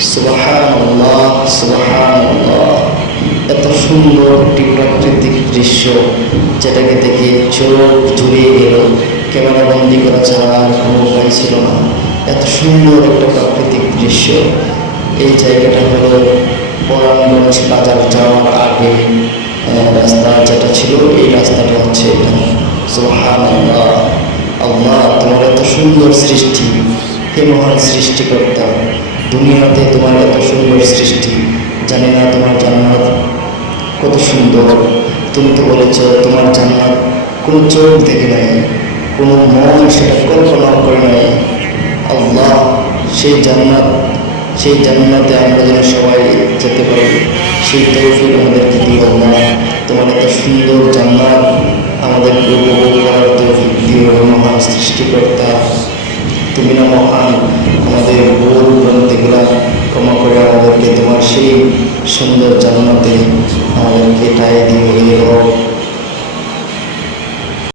সুবহানাল্লাহ, সুবহানাল্লাহ। এত সুন্দর একটি প্রাকৃতিক দৃশ্য, যেটাকে দেখে চোখ জুড়িয়ে গেল। ক্যামেরা বন্দি করা ছাড়া আর কোনো উপায় ছিল না। এত সুন্দর একটা প্রাকৃতিক দৃশ্য। এই জায়গাটা হলো পরাণগঞ্জ বাজার যাওয়ার আগে রাস্তা যেটা ছিল, এই রাস্তাটা হচ্ছে এটা। সুবহানাল্লাহ। আল্লাহ, তোমার এত সুন্দর সৃষ্টি, হে মহান সৃষ্টিকর্তা। দুনিয়াতে তোমার এত সুন্দর সৃষ্টি, জানি না তোমার জান্নাত কত সুন্দর। তুমি তো বলেছ তোমার জান্নাত কোনো চোখ দেখে নাই, কোনো মন সেটা কল্পনা করে নাই। আল্লাহ, সেই জান্নাতে আমরা যেন সবাই যেতে পারি, সেই তৌফিক আমাদেরকে দিও আল্লাহ। তোমার এত সুন্দর জান্নাত আমাদেরকে উপভোগ করার তৌফিক দিও মহান সৃষ্টিকর্তা। তুমি না মহান, আমাদের ভুল ভ্রান্তিগুলা ক্ষমা করে আমাদেরকে তোমার সেই সুন্দর জান্নাতে